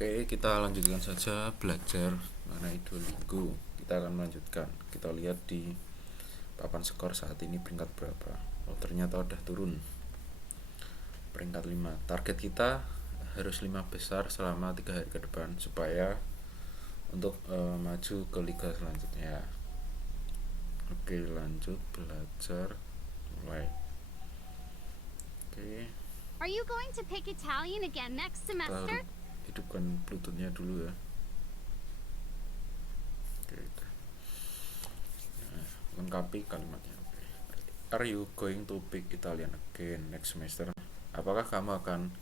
Oke, kita lanjutkan saja belajar mengenai Duolingo. Kita akan melanjutkan. Kita lihat di papan skor saat ini peringkat berapa. Oh, ternyata udah turun. Peringkat 5. Target kita harus 5 besar selama 3 hari ke depan supaya untuk maju ke liga selanjutnya. Oke, lanjut belajar mulai. Oke. Are you going to pick Italian again next Kita semester? hidupkan bluetoothnya dulu ya. Oke, nah, lengkapi kalimatnya. Oke. Are you going to pick Italian again next semester? Apakah kamu akan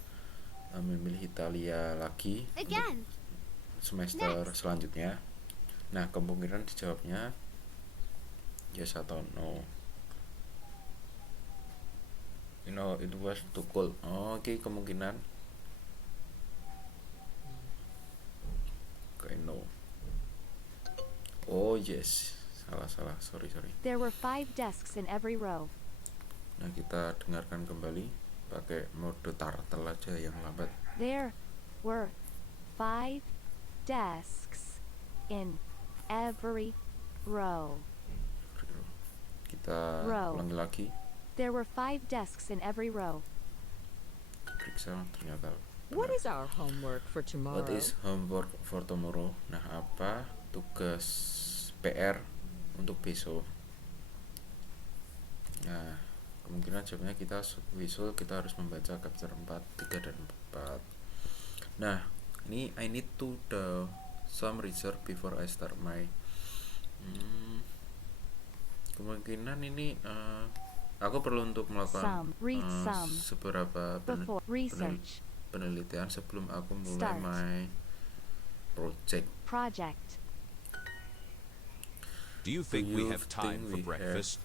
memilih Italia lagi Again. untuk semester Next. selanjutnya? Nah, kemungkinan dijawabnya yes atau no. You know, it was too cold. Oke, kemungkinan no. Oh yes, salah, sorry. There were 5 desks in every row. Nah, kita dengarkan kembali pakai mode turtle aja yang lambat. There were 5 desks in every row. Kita ulangi lagi. There were 5 desks in every row. Periksa ternyata benar. What is our homework for tomorrow? What is homework for tomorrow? Nah, apa tugas PR untuk besok? Nah, kemungkinan jawabnya kita besok kita harus membaca chapter 4, 3 dan 4. Nah, ini I need to do some research before I start my kemungkinan ini aku perlu untuk melakukan seberapa penelitian sebelum aku mulai my project. Do you think we have time for breakfast?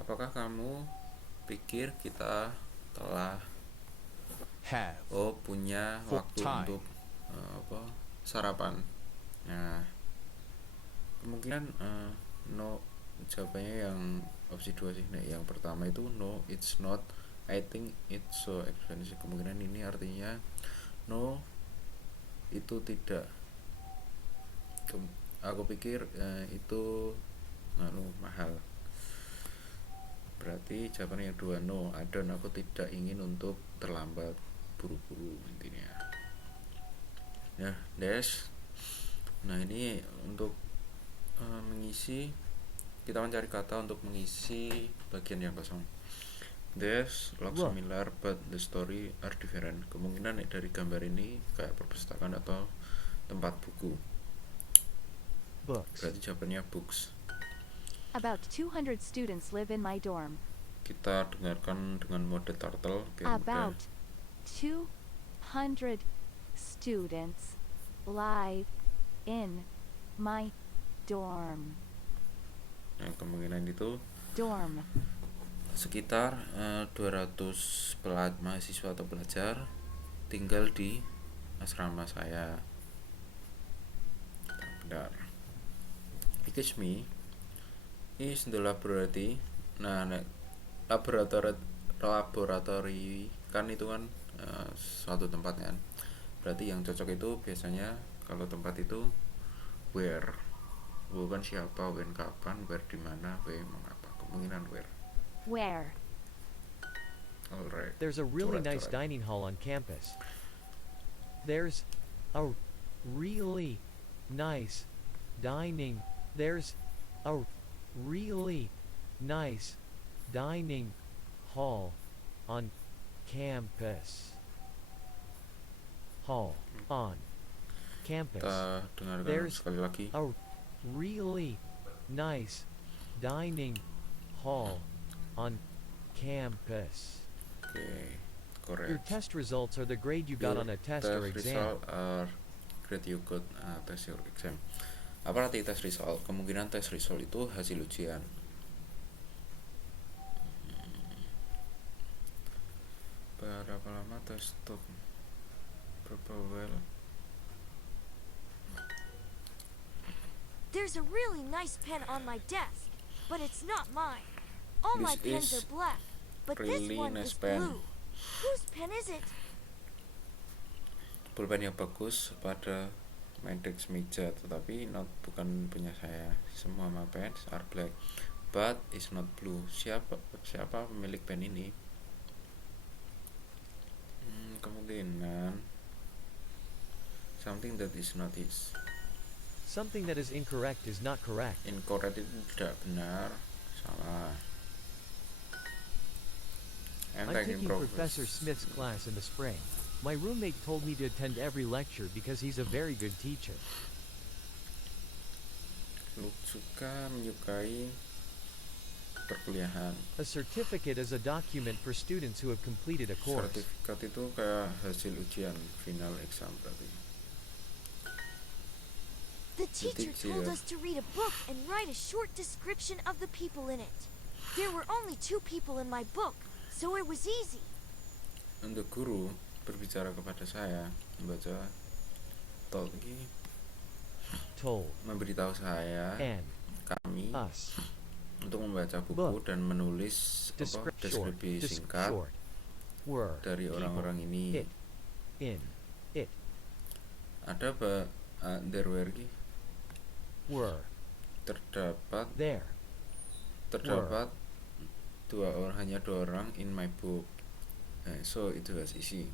Apakah kamu pikir kita telah punya waktu untuk sarapan? Nah, kemungkinan no, jawabannya yang opsi 2 sih. Nah, yang pertama itu no, it's not. I think it's so expensive. Kemungkinan ini artinya no, itu tidak. Aku pikir itu mahal. Berarti jawaban yang 2 no, dan aku tidak ingin untuk terlambat buru-buru intinya. Ya, dash. Nah, ini untuk mengisi, kita mencari kata untuk mengisi bagian yang kosong. This looks similar but the story are different. Kemungkinan dari gambar ini kayak perpustakaan atau tempat buku. Books. Berarti jawabannya books. About 200 students live in my dorm. Kita dengarkan dengan mode turtle. About 200 students live in my dorm. Nah, kemungkinan itu dorm. Sekitar 200 mahasiswa atau pelajar tinggal di asrama saya. Benar. Excuse me, is the laboratory. Nah, laboratori kan itu kan suatu tempat kan. Berarti yang cocok itu biasanya kalau tempat itu where, bukan siapa, when kapan, where di mana, where mengapa. Kemungkinan where. Alright. There's a really nice dining hall on campus. There's a really nice dining. There's a really nice dining hall on campus. Hall on campus. Kita dengarkan There's sekali lagi. a really nice dining hall on campus. Okay, correct. Your test results are the grade you got on a test or exam. Result are grade you got test or exam. Apa arti test result? Kemungkinan test result itu hasil ujian. Berapa lama tes stop? Berapa well? There's a really nice pen on my desk, but it's not mine. All my This pens is are black, but really this one nice is pen. blue. Whose pen is it? pulpen yang bagus pada Madex meja, tetapi bukan punya saya. Semua my pens are black, but is not blue. Siapa pemilik pen ini? Kemungkinan something that is not his. Something that is incorrect is not correct. Incorrect itu tidak benar, salah. I'm taking Professor Smith's class in the spring. My roommate told me to attend every lecture because he's a very good teacher. Luke suka menyukai perkuliahan. A certificate is a document for students who have completed a course. Sertifikat itu kayak hasil ujian final exam berarti. The teacher told teacher. us to read a book and write a short description of the people in it. There were only 2 people in my book, so it was easy. Untuk guru berbicara kepada saya, membaca Told memberitahu saya and kami us untuk membaca buku Book. dan menulis deskripsi singkat short were dari people orang-orang ini. in it Ada there were were terdapat there hanya 2 orang in my book. So it was easy.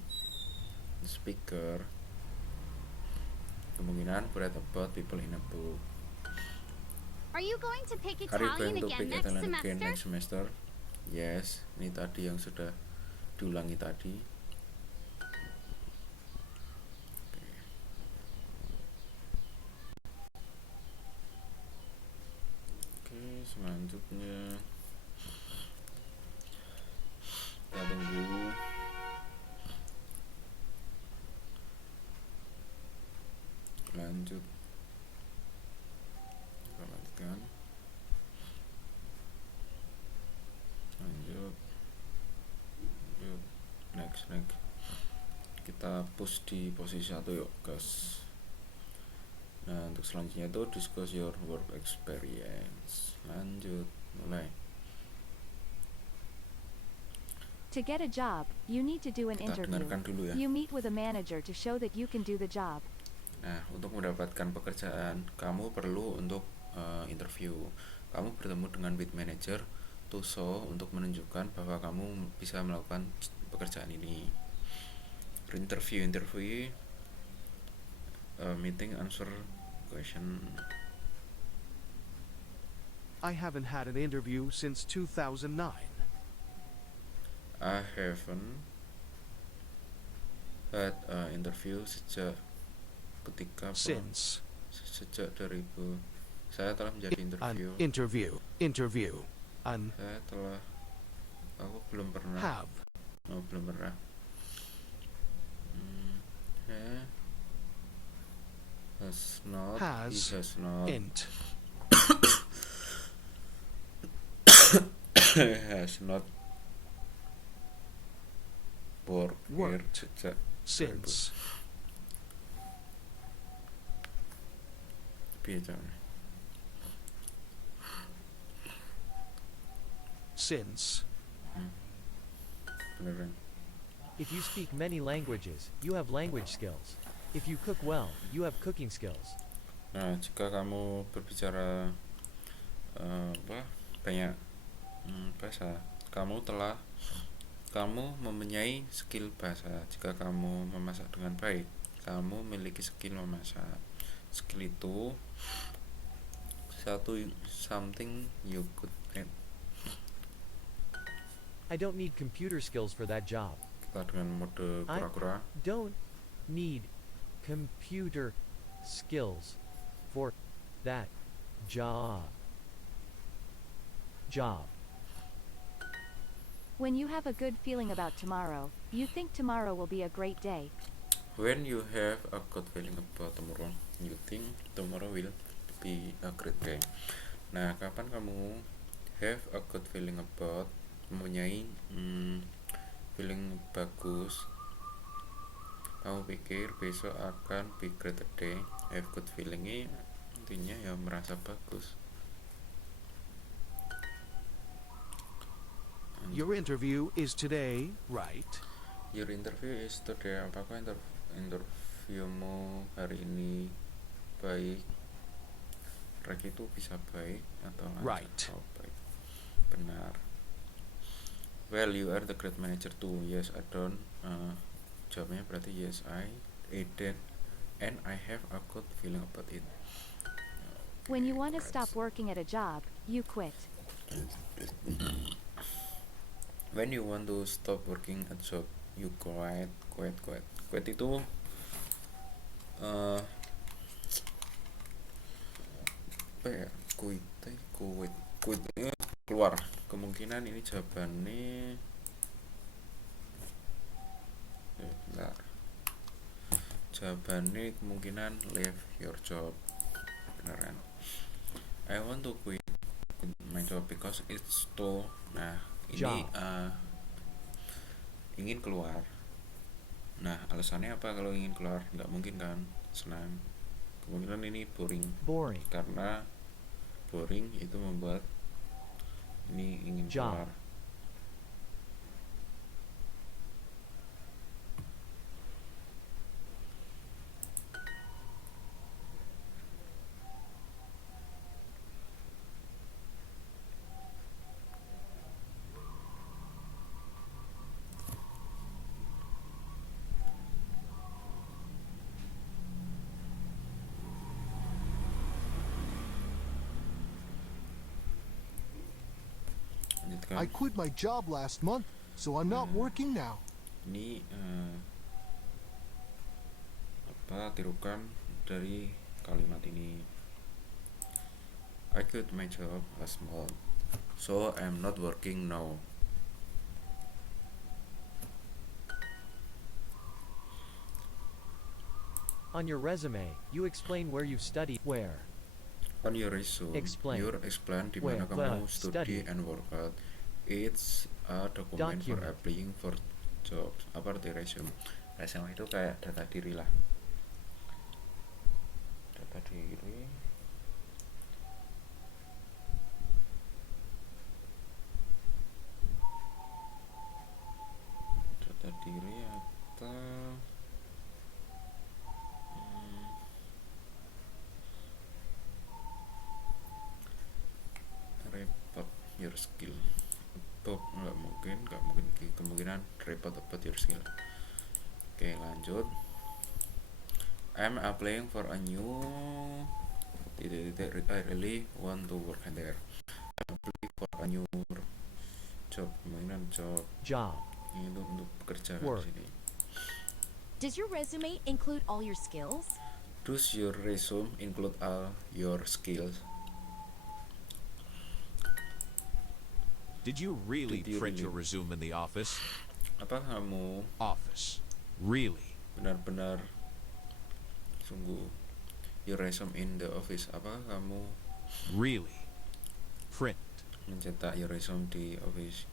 The speaker kemungkinan write about people in a book. Are you going to pick Are you going Italian to again pick next Italian again semester? next semester? Yes, ini tadi yang sudah diulangi tadi. Oke, selanjutnya kita tunggu. Lanjut. Kita lanjutkan. Lanjut. Next. Kita push di posisi 1 yuk, guys. Nah, untuk selanjutnya itu discuss your work experience. Lanjut, mulai. To get a job, you need to do an Kita interview. dengarkan dulu ya. You meet with a manager to show that you can do the job. Nah, untuk mendapatkan pekerjaan, kamu perlu untuk interview. Kamu bertemu dengan with manager to show, untuk menunjukkan bahwa kamu bisa melakukan pekerjaan ini. Interview, meeting, answer question. I haven't had an interview since 2009. I haven't had an interview sejak sejak 2000. Saya telah menjadi interview. Aku belum pernah. Belum pernah. Has not. He has not. Has not worked sejak since. Since. Beneran. If you speak many languages, you have language skills. If you cook well, you have cooking skills. Nah, jika kamu berbicara banyak bahasa, kamu mempunyai skill bahasa. Jika kamu memasak dengan baik, kamu memiliki skill memasak. Skill itu something you could add. I don't need computer skills for that job. Kita dengan mode kura-kura. Don't need computer skills for that job. When you have a good feeling about tomorrow, you think tomorrow will be a great day. When you have a good feeling about tomorrow, you think tomorrow will be a great day. Nah, kapan kamu have a good feeling about, mempunyai feeling bagus, kamu pikir besok akan be great day. Have good feeling ini intinya ya merasa bagus. Your interview is today, right? Your interview is today. Apakah interview reviewmu hari ini baik. Rek itu bisa baik atau lancar. Right. Oh, baik. Benar. Well, you are the great manager too. Yes, I don't. Jawabnya berarti yes, I did, and I have a good feeling about it. When you want to stop working at a job, you quit. When you want to stop working at job, you quit. Quit itu apa ya? Quit ini keluar. Kemungkinan ini jawabannya bentar. Jawabannya kemungkinan leave your job. Beneran. I want to quit my job because it's too. Nah, ini ingin keluar. Nah, alasannya apa kalau ingin keluar? Nggak mungkin kan, senang. Kemungkinan ini boring. Karena boring itu membuat ini ingin keluar. I quit my job last month, so I'm not working now. Ini tirukan dari kalimat ini. I quit my job last month, so I'm not working now. On your resume, you explain where you've studied. Where? On your resume, you explain di mana kamu study and work out. It's a document for applying for jobs. Apa arti resume? Resume itu kayak data diri lah. Data diri. Data diri atau report your skill. Nggak mungkin kemungkinan report about your skill. Oke, lanjut. I'm applying for a new I really want to work there. I'm applying for a new job. Kemungkinan job. Ini untuk bekerja di sini. Does your resume include all your skills? Does your resume include all your skills? Did you really print your resume in the office? Apa kamu Office. Really? benar-benar sungguh your resume in the office? Apa kamu Really? Print. mencetak your resume di office?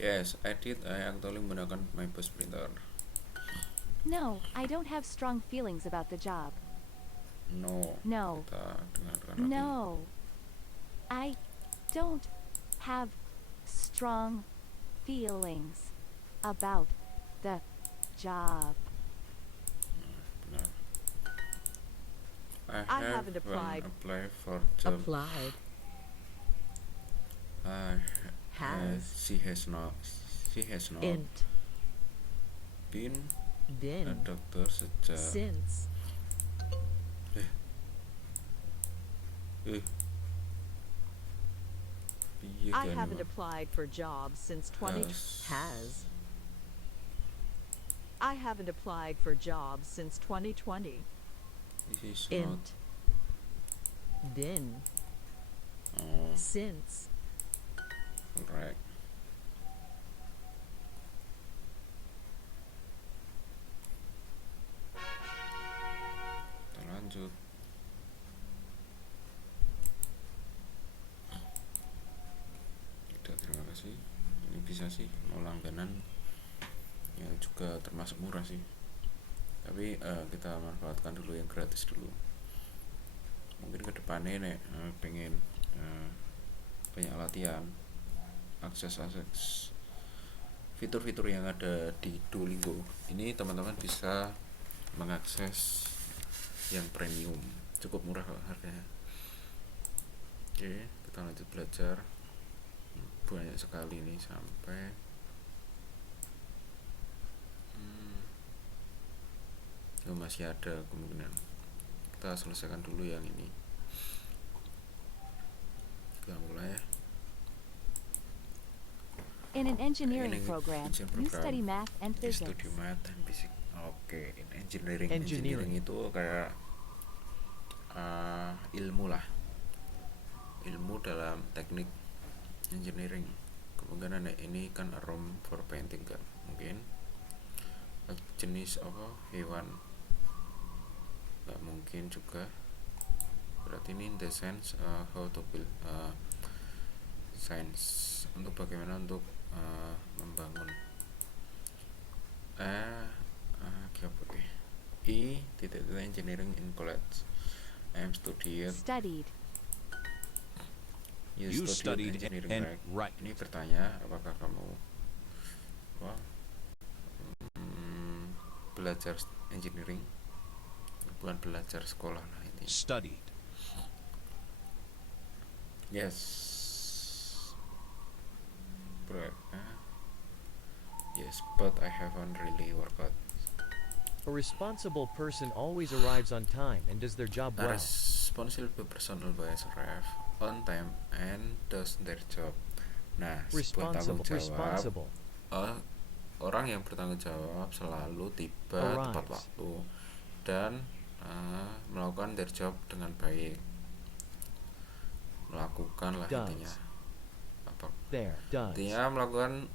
Yes, I did. I actually menggunakan my boss printer. No, I don't have strong feelings about the job. No. Kita dengarkan lagi. No. I don't have strong feelings about the job. Benar. I haven't applied. For job. Applied. She has not. Int. Been a Been. doctor sejak. Since. I haven't applied for jobs since 20 has. I haven't applied for jobs since 2020. This is Int. Been. not Since. correct. Kita lanjut. Tidak, terima kasih. Ini bisa sih mau langganan ya, juga termasuk murah sih, tapi kita manfaatkan dulu yang gratis dulu. Mungkin kedepannya nek pengen banyak latihan, akses fitur-fitur yang ada di Duolingo ini teman-teman bisa mengakses yang premium, cukup murah harganya. Oke, kita lanjut belajar. Banyak sekali nih sampai masih ada kemungkinan. Kita selesaikan dulu yang ini. Kita mulai ya. In an engineering Ini program, ujian you program. study math and Di physics. studi math dan fisik. Oke, in engineering. Engineering. Itu kayak ilmu lah, ilmu dalam teknik engineering. Kemungkinan ini kan a room for painting kan, mungkin jenis apa hewan, nggak mungkin juga. Berarti ini in the sense how to build science, untuk bagaimana untuk membangun engineering in college. I am studied. You studied engineering, and right? Ini bertanya apakah kamu belajar engineering, bukan belajar sekolah lah ini. Studied. Yes. Yes, but I haven't really worked out. A responsible person always arrives on time and does their job A well. responsible person always arrive on time and does their job. Nah, sebuah tanggung jawab, orang yang bertanggung jawab selalu tiba tepat waktu dan melakukan their job dengan baik. Melakukan lah intinya. Intinya melakukan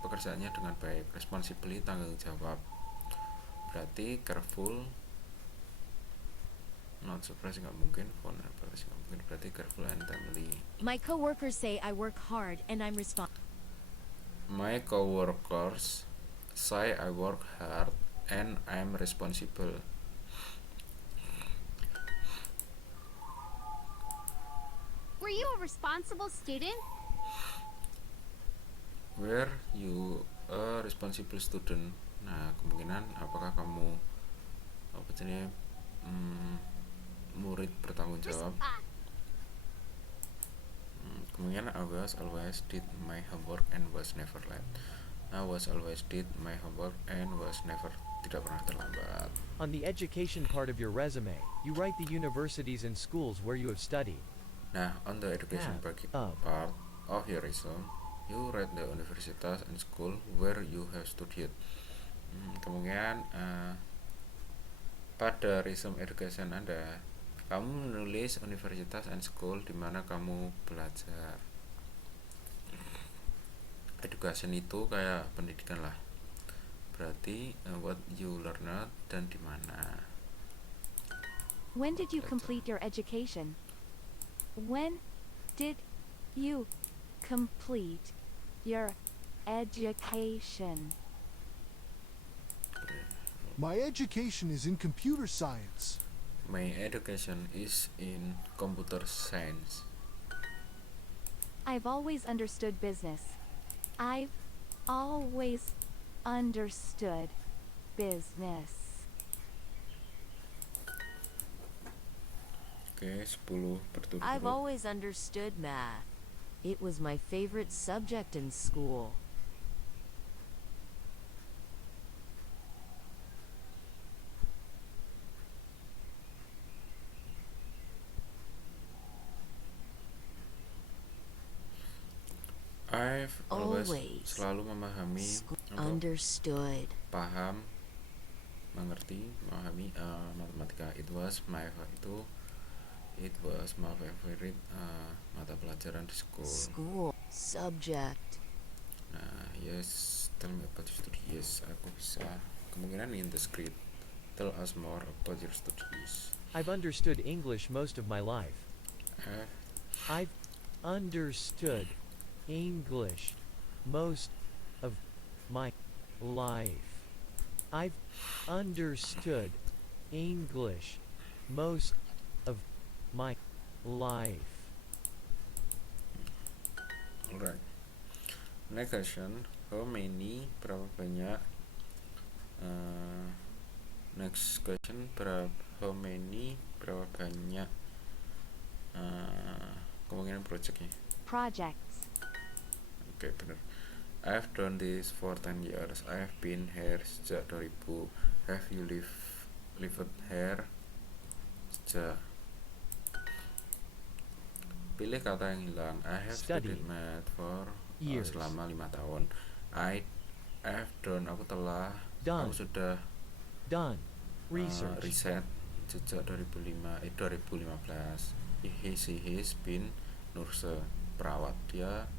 pekerjaannya dengan baik. Responsibly, tanggung jawab. Berarti careful, not surprising nggak mungkin, phone nggak mungkin, berarti careful and timely. My coworkers say I work hard and I'm responsible. My coworkers say I work hard and I'm responsible. Were you a responsible student? Were you a responsible student? Nah, kemungkinan apakah kamu murid bertanggung jawab? Kemungkinan I was always did my homework and was never late. I was always did my homework and was never, tidak pernah terlambat. On the education part of your resume, you write the universities and schools where you have studied. Nah, on the education part of your resume, you write the universitas and school where you have studied. Kemungkinan pada resume education Anda, kamu menulis universitas and school di mana kamu belajar. Education itu kayak pendidikan lah. Berarti what you learned dan di mana. When did you complete your education? When did you complete your education? My education is in computer science. My education is in computer science. I've always understood business. I've always understood business. Oke, 10 berturut-turut. I've always understood math. It was my favorite subject in school. I've always selalu memahami, Understood. paham, mengerti, memahami matematika. It was my favorite mata pelajaran di school. School subject. Nah, yes, tell me about your study. Yes, aku bisa. Kemungkinan in the script. Tell us more about your studies. I've understood English most of my life. I've understood English most of my life. I've understood English most of my life. Alright. Next question. how many, berapa banyak. Next question, how many, berapa banyak kemungkinan projectnya. Projects. Oke, bener. I've done this for 10 years. I've been here sejak 2000. Have you lived here sejak. Pilih kata yang hilang. I have studied math for years. Selama 5 tahun. I've done, aku telah, done. aku sudah done research. Riset sejak 2015. He's been nurse, perawat. Dia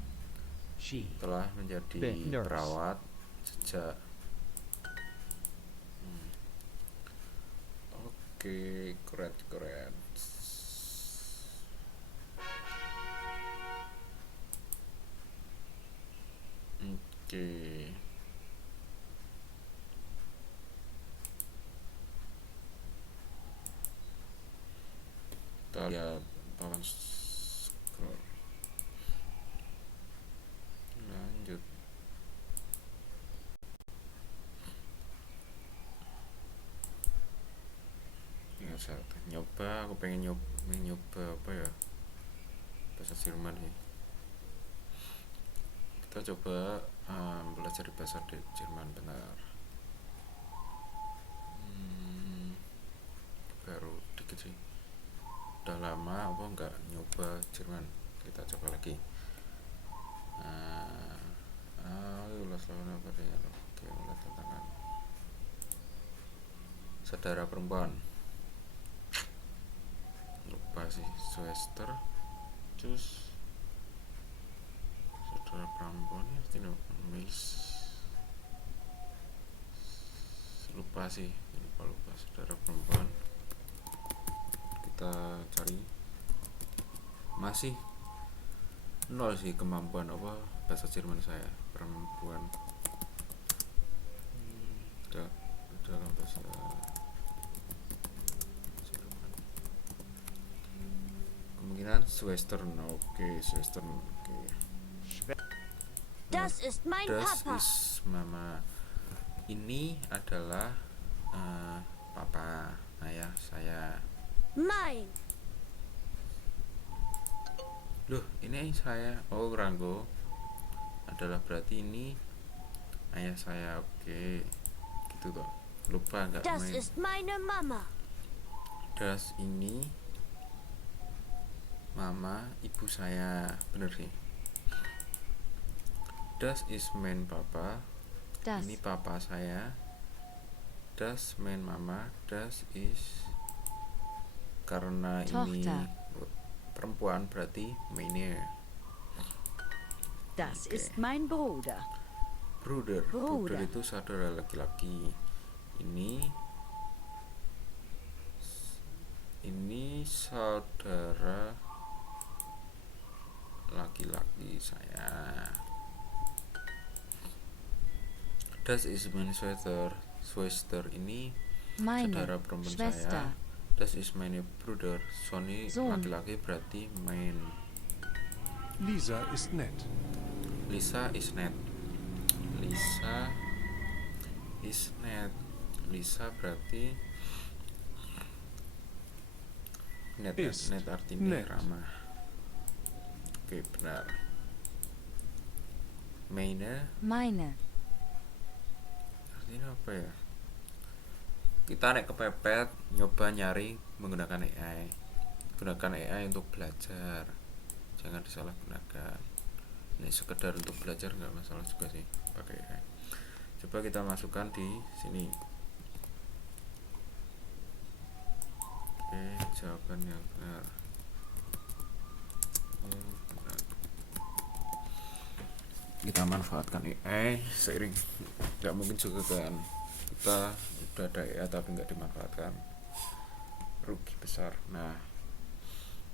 telah menjadi perawat sejak. Oke, keren. Oke. Kita lihat papan skor. Lanjut. Ya, saya nyoba, aku pengen nyoba apa ya, bahasa Jerman nih. Kita coba belajar bahasa Jerman benar. Baru dikit sih, udah lama apa enggak nyoba Jerman. Kita coba lagi. Ulas lawan apa ya? Oke, mulai tantangan. Saudara perempuan. Lupa sih, Schwester. Terus saudara perempuan ya, artinya lupa sih, lupa saudara perempuan. Kita cari. Masih nol sih kemampuan apa bahasa Jerman saya, perempuan. Dalam bahasa Jerman kemungkinan Western. Oke, Western. Oke. Das ist mein Das Papa. ist Mama. Ini adalah papa, ayah saya. Mein. Loh, ini saya. Oh, Ranggo. Adalah berarti ini ayah saya. Oke. Gitu toh. Lupa enggak Das main. ist meine Mama. Das ini mama, ibu saya. Bener sih. Das ist mein Papa. Das. Ini papa saya. Das mein Mama. Das ist, karena ini Tochter. perempuan berarti meine. Das Oke. ist mein Bruder. Bruder. Bruder. Bruder itu saudara laki-laki. Ini saudara laki-laki saya. Das ist mein Schwester ini Meine saudara perempuan Schwester. saya. Das ist meine Bruder. Sony Sohn. laki-laki berarti mein. Lisa ist nett. Lisa is net. Lisa is net. Lisa berarti net. Is Net artinya net. ramah. Oke, benar. Meine. Artinya apa ya? Kita nek kepepet nyoba nyari menggunakan AI. Gunakan AI untuk belajar. Jangan disalahgunakan. Ini sekedar untuk belajar nggak masalah juga sih pakai AI. Coba kita masukkan di sini. Oke, jawaban yang benar. Benar. Kita manfaatkan AI seiring. Nggak mungkin juga kan kita udah ada AI tapi nggak dimanfaatkan, rugi besar. Nah,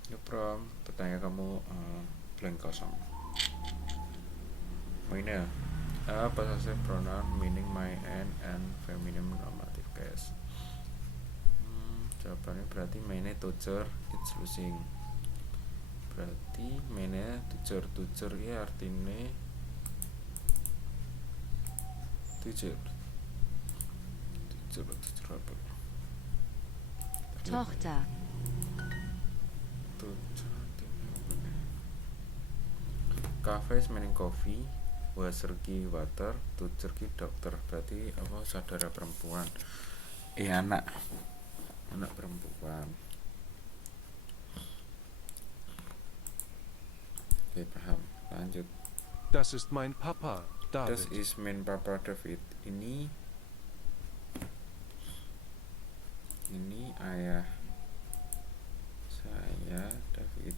ya prom, pertanyaan kamu blank kosong. Meine possessive pronoun meaning my and feminine nominative case. Jawabannya berarti meine Tochter it's losing. Berarti meine Tochter ya artinya Teacher apa? Tochter. Cafe smelling coffee, water ki water, teacher ki dokter. Berarti apa? Saudara perempuan. Anak perempuan. Oke, paham. Lanjut. Das ist mein Papa, Das David. is mein Papa David. Ini ayah saya David.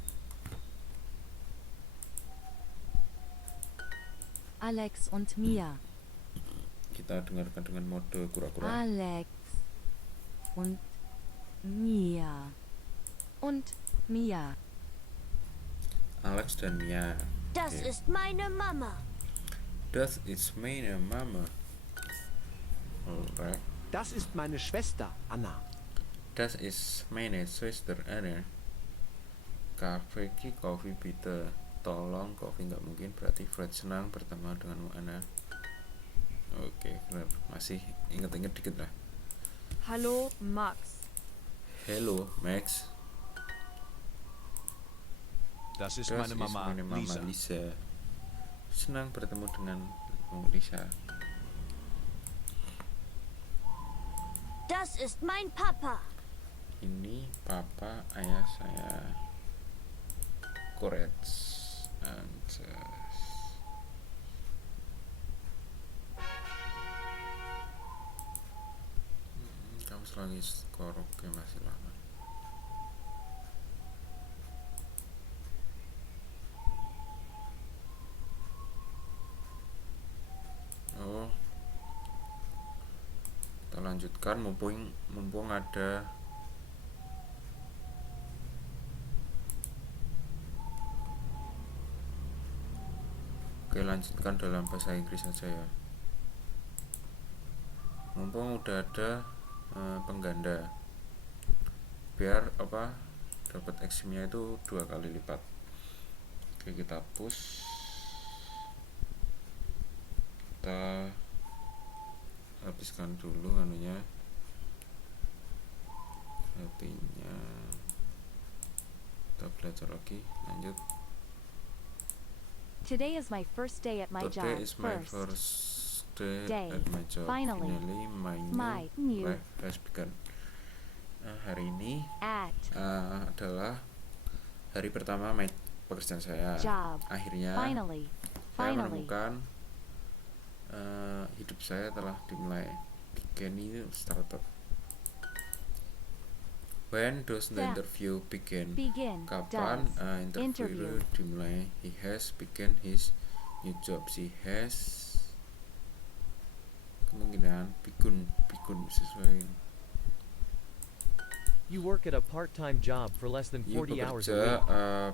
Alex und Mia. Kita dengarkan dengan mode kura-kura. Alex und Mia. Und Mia. Alex dan Mia. Das Oke. ist meine Mama. Das ist meine Mama. Alright. Das ist meine Schwester, Anna. Das ist meine Schwester Anna. Cafe ki coffee bitte. Tolong, coffee nggak mungkin, berarti Fred senang bertemu denganmu Anna. Oke, benar. Masih inget-inget dikit lah. Hallo, Max. Hello Max. Das ist Das meine ist Mama, meine Mama Lisa. Lisa. Senang bertemu dengan Lisa. Das ist mein Papa. Ini papa ayah saya. Korets. Anjas. Kamu lagi korok ya masih lama. Oh, kita lanjutkan mumpung ada Oke, lanjutkan dalam bahasa Inggris saja ya. Mumpung udah ada pengganda, biar apa dapat eksimnya itu 2 kali lipat. Oke, kita push. Kita habiskan dulu anunya, HP-nya. Kita belajar lagi, lanjut. Today is my first day at my job. Today is my First. first day Day. at my job. Finally. My new life has begun. Hari ini at adalah hari pertama pekerjaan saya. job. Akhirnya Finally. saya Finally. menemukan hidup saya telah dimulai. Begin itu startup. When does the Step. interview begin? Begin. Kapan Does. interview Interview. dimulai? He has begun his new job. She has kemungkinan begun sesuai. You work at a part-time job for less than You 40 hours a bekerja week.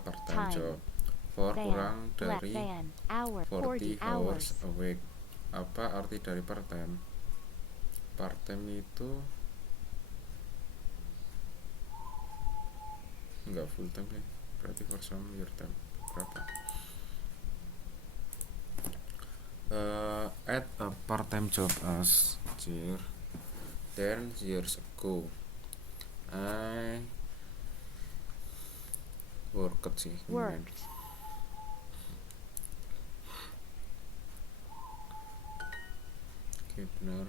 part-time Time. job for Van. kurang Let dari van. Hour. 40 40 hours hours. a week. Apa arti dari part-time? Part-time itu enggak full time ya, berarti for some your time berapa? At a part-time job as 10 years ago I worked sih Worked. Oke, benar.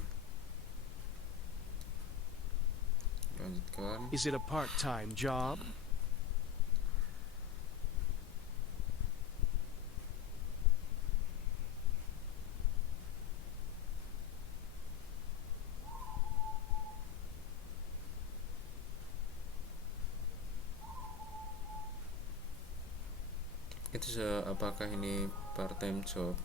Lanjutkan. Is it a part-time job? Itu apakah ini part-time job?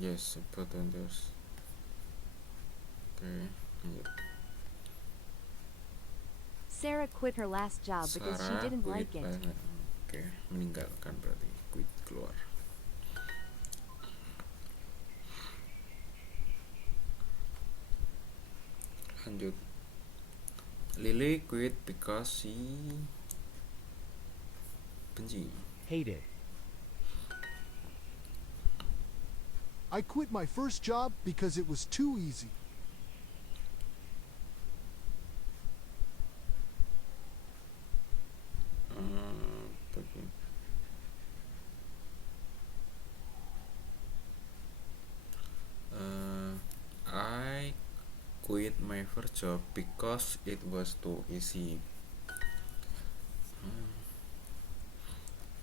Yes, about vendors. Oke, lanjut. Sarah quit her last job because she Sarah didn't quit like it. Oke, meninggalkan berarti quit, keluar. Lanjut. Lily quit because she benci. Hate it. I quit my first job because it was too easy. I quit my first job because it was too easy.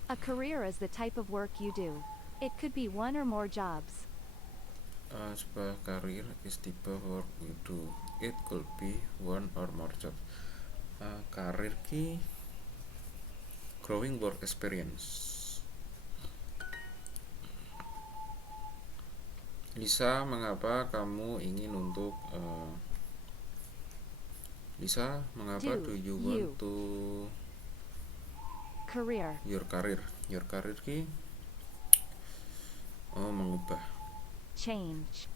A career is the type of work you do. It could be one or more jobs. Sebuah karir is type of work you do. It could be one or more job. Karir ki growing work experience. Lisa, mengapa kamu ingin untuk Lisa, mengapa do you want to Career. your career ki mengubah. Change.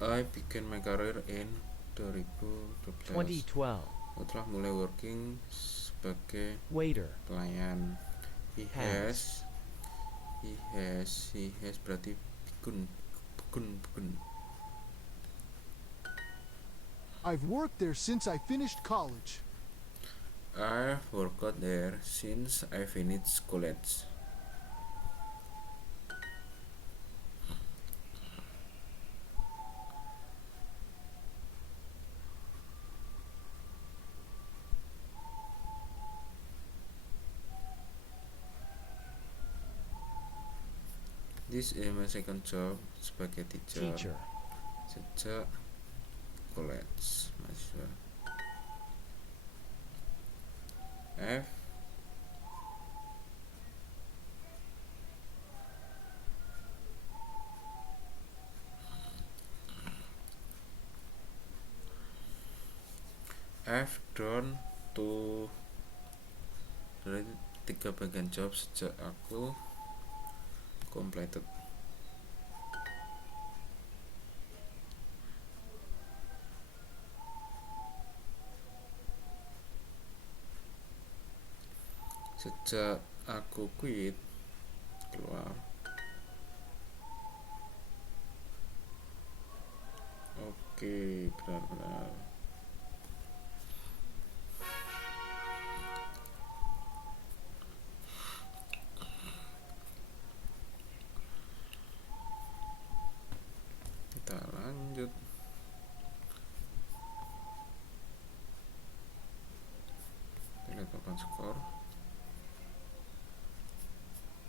I began my career in 2012. 2012. Aku telah mulai working sebagai Waiter. pelayan. He has berarti bekun. I've worked there since I finished college. I've worked there since I finished college. This is my second job sebagai teacher. Sejak college, mahasiswa. I've done to dari 3 bagian job sejak aku completed. Sejak aku quit keluar. Oke, benar-benar. Kita lanjut. Kita lihat papan skor.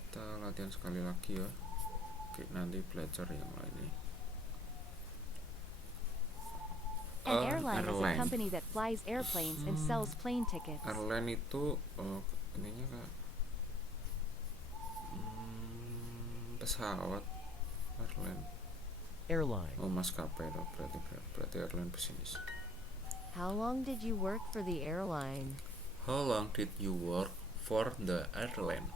Kita latihan sekali lagi ya. Oke, nanti belajar yang lainnya. An airline is a company that flies airplanes and sells plane tickets. Airline itu ininya kak pesawat. Airline. Oh, maskapai loh, berarti airline bisnis. How long did you work for the airline? How long did you work for the airline?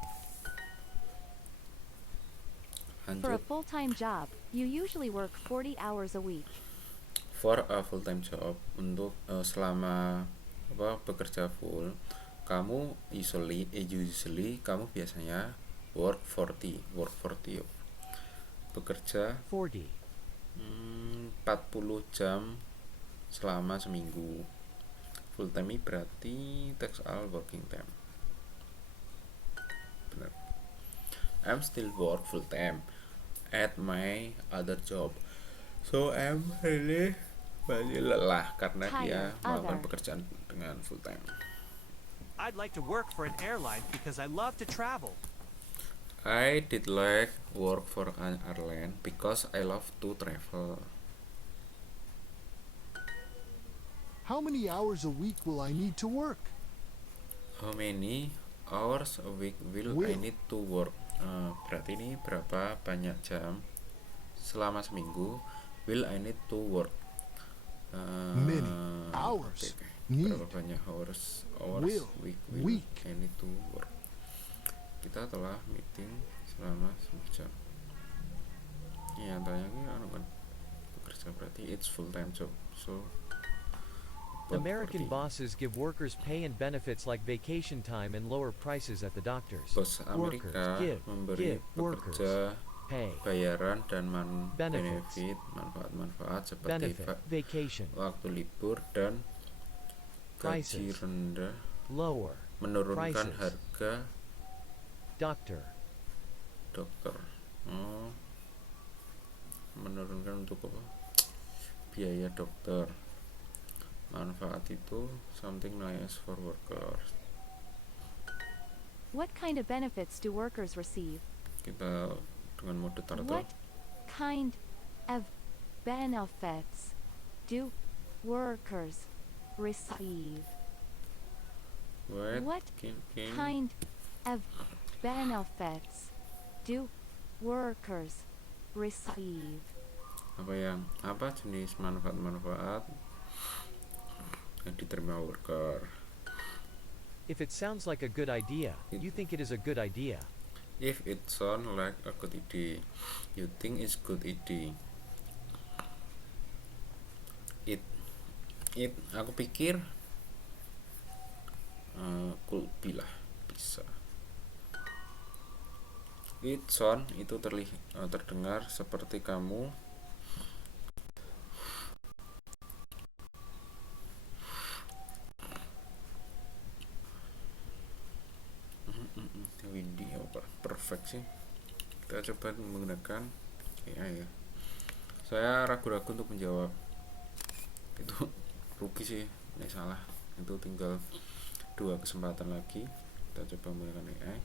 For a Lanjut. full-time job, you usually work 40 hours a week. For a full time job, untuk selama bekerja full, kamu usually kamu biasanya work 40 bekerja 40. 40 jam selama seminggu. Full time berarti takes all working time. Benar. I'm still work full time at my other job, so I'm really masih lelah karena dia melakukan pekerjaan dengan full time. I'd like to work for an airline because I love to travel. I did like work for an airline because I love to travel. How many hours a week will I need to work? How many hours a week will I need to work? Berarti ini berapa banyak jam selama seminggu will I need to work? Many hours. Need. Berapa banyak hours Will. week I need to work? Kita telah meeting selama 10 jam. Iya, tanya kan bekerja berarti it's full time job. So American bosses give workers pay and benefits like vacation time and lower prices at the doctors. Bos Amerika memberi pekerja bayaran dan benefit, manfaat seperti vacation, waktu libur dan gaji rendah, lower, menurunkan prices, harga dokter. Menurunkan untuk apa? Biaya dokter. Manfaat itu something nice for workers. What kind of benefits do workers receive? Kita dengan mode turtle. What kind of benefits do workers receive? What kind of benefits do workers receive? Apa jenis manfaat-manfaat yang diterima worker? If it sounds like a good idea, you think it is a good idea. If it sounds like a good idea, you think it's good idea. It aku pikir could be lah, bisa. It sound itu terdengar seperti kamu windy perfect sih. Kita coba menggunakan AI ya. Saya ragu-ragu untuk menjawab. Itu rugi sih, ini salah. Itu tinggal 2 kesempatan lagi. Kita coba menggunakan AI.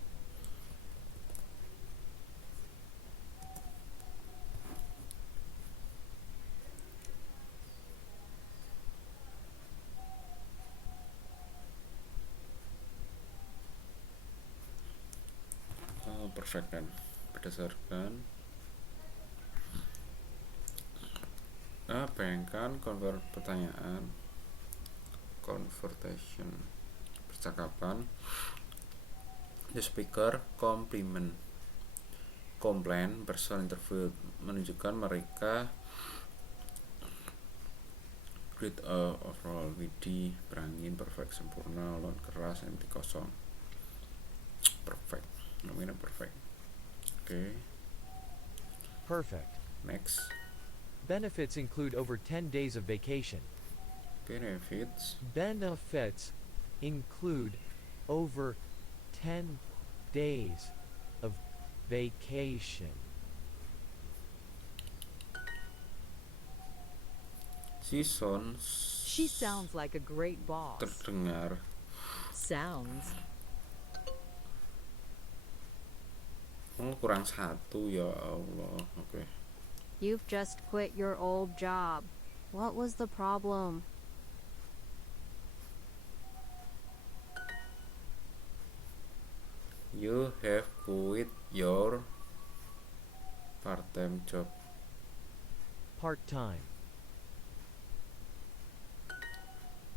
Perfect kan, berdasarkan bayangkan pertanyaan conversation, percakapan. The speaker complain person interview, menunjukkan mereka great overall, widi, berangin, perfect, sempurna, lawan keras, anti kosong. Perfect, namanya perfect. Okay. Perfect. Next. Benefits include over 10 days of vacation. Benefits include over 10 days of vacation. She sounds like a great boss. Terdengar. Sounds. Kurang 1 ya Allah. Oke. You've just quit your old job. What was the problem? You have quit your part-time job. Part-time.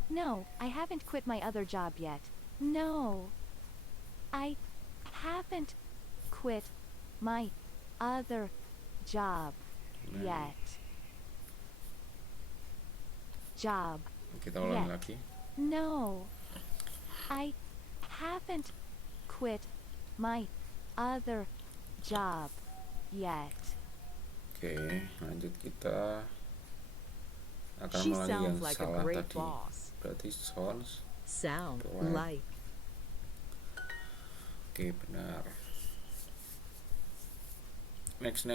No, I haven't quit my other job yet. No. I haven't quit my other job yet. Job. Kita ulang lagi. No. I haven't quit my other job yet. Oke, lanjut kita akan She mengulangi yang sounds like a salah great tadi. boss. Berarti Sound like. Oke, benar. Next.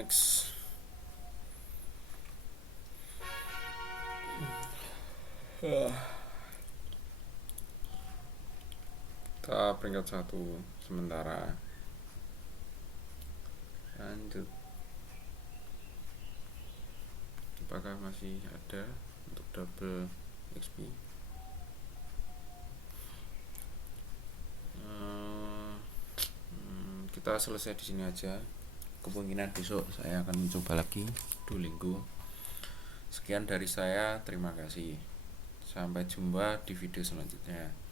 Kita peringkat 1 sementara. Lanjut. Apakah masih ada untuk double XP? Kita selesai di sini aja. Kemungkinan besok saya akan mencoba lagi Duolingo. Sekian dari saya, terima kasih. Sampai jumpa di video selanjutnya.